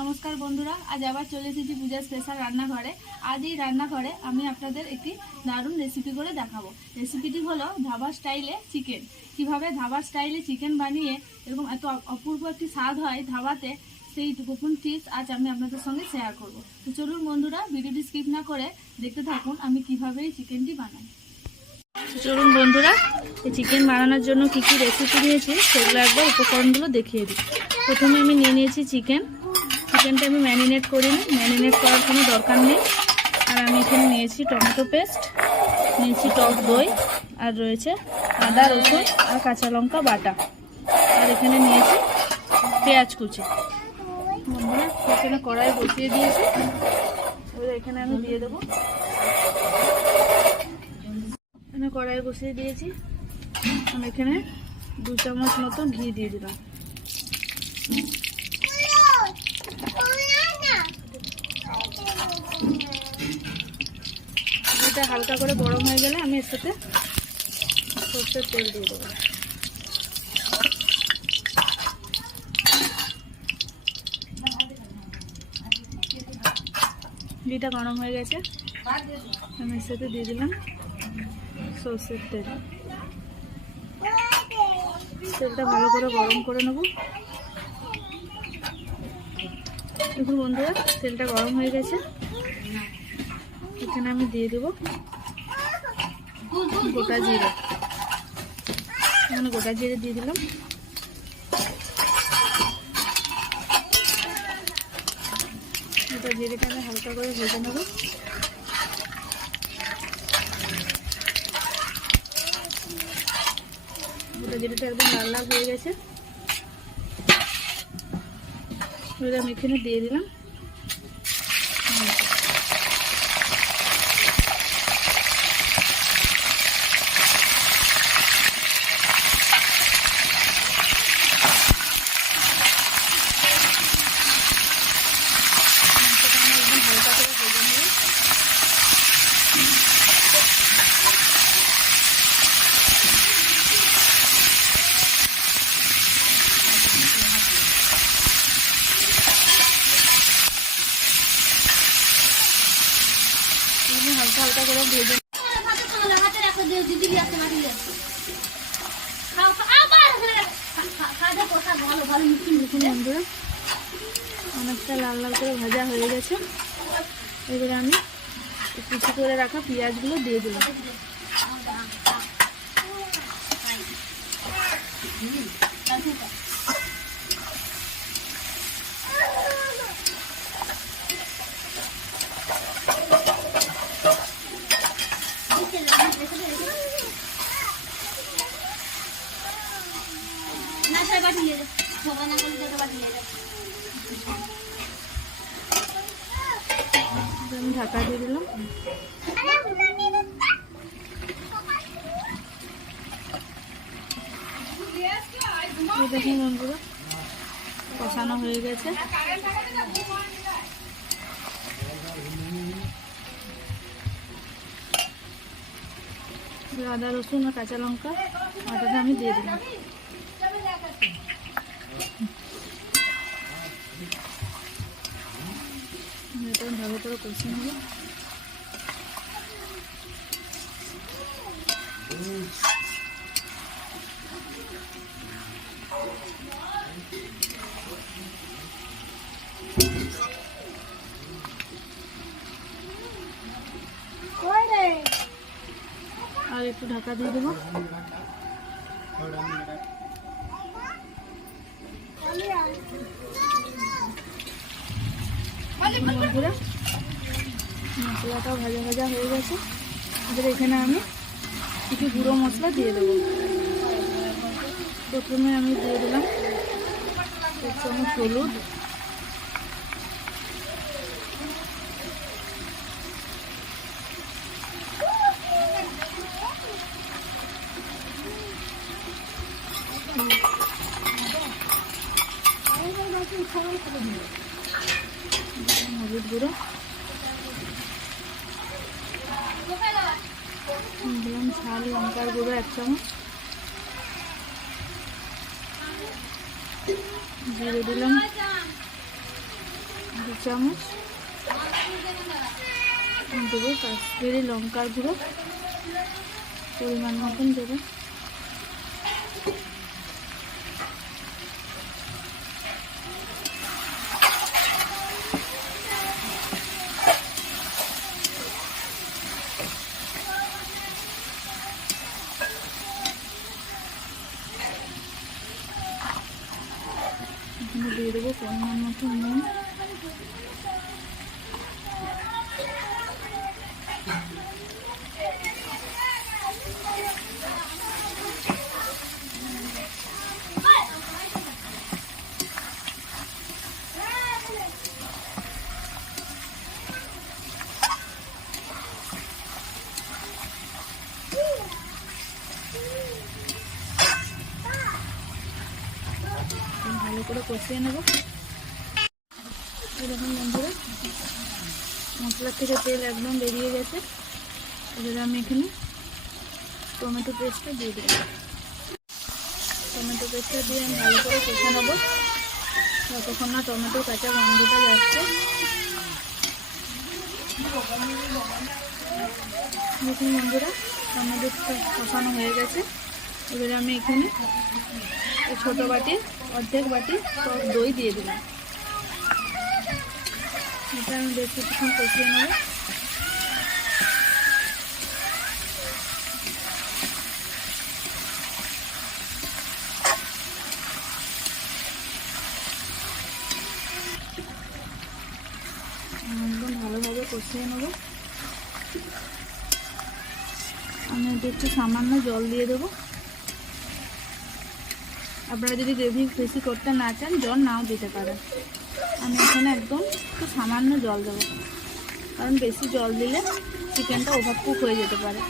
নমস্কার বন্ধুরা, আজ আবার চলে এসেছি পূজা স্পেশাল রান্নাঘরে। আজ এই রান্নাঘরে আমি আপনাদের একটি দারুণ রেসিপি করে দেখাবো। রেসিপিটি হলো ধাবা স্টাইলে চিকেন। কিভাবে ধাবা স্টাইলে চিকেন বানিয়ে এরকম এত অপূর্ব একটি স্বাদ হয় ধাবাতে, সেই গোপন টিপস আজ আমি আপনাদের সঙ্গে শেয়ার করব। তো চলুন বন্ধুরা, ভিডিওটি স্কিপ না করে দেখতে থাকুন আমি কিভাবে এই চিকেনটি বানাই। চলুন বন্ধুরা, এই চিকেন বানানোর জন্য কী কী রেসিপি নিয়েছি সেগুলো একবার উপকরণগুলো দেখিয়ে দিই। প্রথমে আমি নিয়ে নিয়েছি চিকেনটা আমি ম্যারিনেট করিনি, ম্যারিনেট করার কোনো দরকার নেই। আর আমি এখানে নিয়েছি টমেটো পেস্ট, নিয়েছি টক দই, আর রয়েছে আদা রসুন আর কাঁচা লঙ্কা বাটা, আর এখানে নিয়েছি পেঁয়াজ কুচি। বন্ধুরা, এখানে কড়াই বসিয়ে দিয়েছি, এখানে আমি দিয়ে দেবো। এখানে কড়াই বসিয়ে দিয়েছি, আমি এখানে 2 চামচ মতো ঘি দিয়ে দিলাম। ঘিটা হালকা করে গরম হয়ে গেলে আমি এর সাথে সরষের তেল দিয়ে দেবো। ঘিটা গরম হয়ে গেছে, আমি এর সাথে দিয়ে দিলাম সরষের তেল। তেলটা ভালো করে গরম করে নেব। দেখুন বন্ধুরা, তেলটা গরম হয়ে গেছে, এখানে আমি দিয়ে দেবো গোটা জিরে। এখানে গোটা জিরে দিয়ে দিলাম। গোটা জিরেটা আমি হালকা করে ভেজে নেব। গোটা জিরেটা একদম লাল লাল হয়ে গেছে, এবার আমি এখানে দিয়ে দিলাম হালকা হালকা করে ভেজে। অনেকটা লাল লাল করে ভাজা হয়ে গেছে, এবারে আমি কুচি করে রাখা পেঁয়াজগুলো দিয়ে দিলাম। আমি ঢাকা দিয়ে দিলাম। দেখুন বন্ধুরা, কষানো হয়ে গেছে। আদা রসুন আর কাঁচা লঙ্কা আটাটা আমি দিয়ে দিলাম। এটা ভালো করে কষে নেব। আর একটু ঢাকা দিয়ে দেবো। বন্ধুরা, মশলাটাও ভাজা ভাজা হয়ে গেছে, এবার এখানে আমি কিছু গুঁড়ো মশলা দিয়ে দেবো। প্রথমে আমি দিয়ে দিলাম 1 চামচ হলুদ, হলুদ গুঁড়ো দিলাম, ঝাল লঙ্কার গুঁড়ো 1 চামচ, জিরে দিলাম, 2 চামচ দেবো কাশ্মীরি লঙ্কার গুঁড়ো, পরিমাণ মতন দেবেন। এখানে দিয়ে দেবো পরিমাণ মতো নুন, ভালো করে কষিয়ে নেব। এরকম বন্ধুরা মশলার থেকে তেল একদম বেরিয়ে গেছে। এবারে আমি এখানে টমেটো পেস্টটা দিয়ে দেব। টমেটো পেস্টটা দিয়ে আমি ভালো করে কষে নেব যতক্ষণ না টমেটোর কাঁচা গন্ধটা যাচ্ছে। দেখুন বন্ধুরা টমেটোটা কষানো হয়ে গেছে। এবারে আমি এখানে ছোটো বাটির অর্ধেক বাটি টক দই দিয়ে দিলাম। এটা আমি বেশ কিছুক্ষণ কষিয়ে নেব। একদম ভালোভাবে কষিয়ে নেব। আমি একটু সামান্য জল দিয়ে দেবো। আপনারা যদি গ্রেভি বেশি করতে না চান জল নাও দিতে পারেন। আমি এখানে একদম একটু সামান্য জল দেবো, কারণ বেশি জল দিলে চিকেনটা ওভারকুক হয়ে যেতে পারে।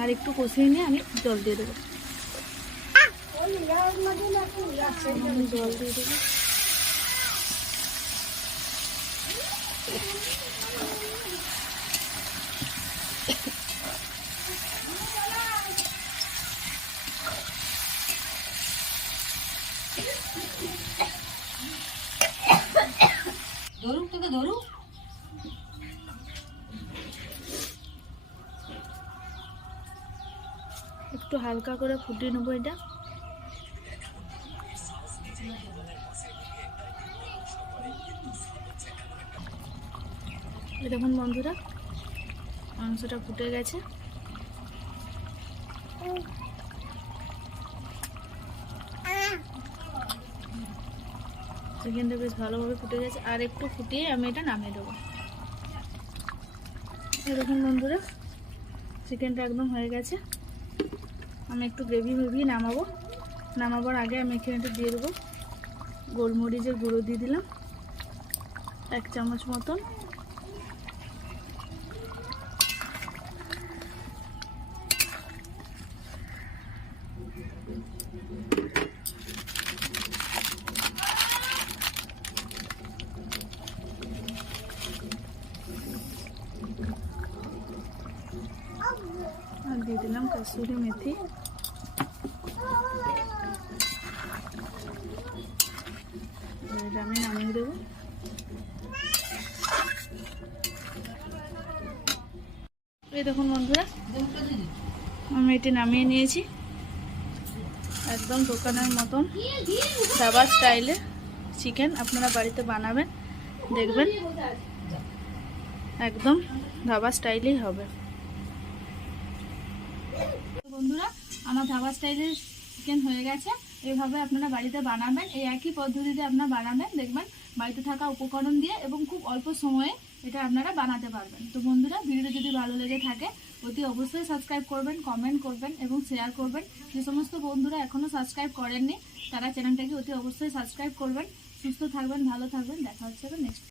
আর একটু কষিয়ে নিয়ে আমি জল দিয়ে দেবো। আমি জল দিয়ে দেবো। ধরুক তোকে ধরুক। একটু হালকা করে ফুটিয়ে নেবো এটা। দেখুন বন্ধুরা মাংসটা ফুটে গেছে। চিকেনটা বেশ ভালোভাবে ফুটে গেছে। আর একটু ফুটিয়ে আমি এটা নামিয়ে দেবো। এরকম বন্ধুরা চিকেনটা একদম হয়ে গেছে। আমি একটু গ্রেভি নামাবো। নামাবার আগে আমি এখানে একটু দিয়ে দেবো গোলমরিচের গুঁড়ো দিয়ে দিলাম 1 চামচ মতন। আর দিয়ে দিলাম কাসুরি মেথি। এটা আমি নামিয়ে দেবো। এই দেখুন বন্ধুরা আমি এটি নামিয়ে নিয়েছি। একদম দোকানের মতন ধাবা স্টাইলে চিকেন আপনারা বাড়িতে বানাবেন, দেখবেন একদম ধাবা স্টাইলেই হবে। বন্ধুরা আমার ধাবা স্টাইলের চিকেন হয়ে গেছে। এইভাবে আপনারা বাড়িতে বানাবেন। এই একই পদ্ধতিতে আপনারা বানাবেন, দেখবেন বাড়িতে থাকা উপকরণ দিয়ে এবং খুব অল্প সময়ে এটা আপনারা বানাতে পারবেন। তো বন্ধুরা ভিডিওটা যদি ভালো লেগে থাকে অতি অবশ্যই সাবস্ক্রাইব করবেন, কমেন্ট করবেন এবং শেয়ার করবেন। যে সমস্ত বন্ধুরা এখনও সাবস্ক্রাইব করেননি তারা চ্যানেলটাকে অতি অবশ্যই সাবস্ক্রাইব করবেন। সুস্থ থাকবেন, ভালো থাকবেন। দেখা হচ্ছে নেক্সট।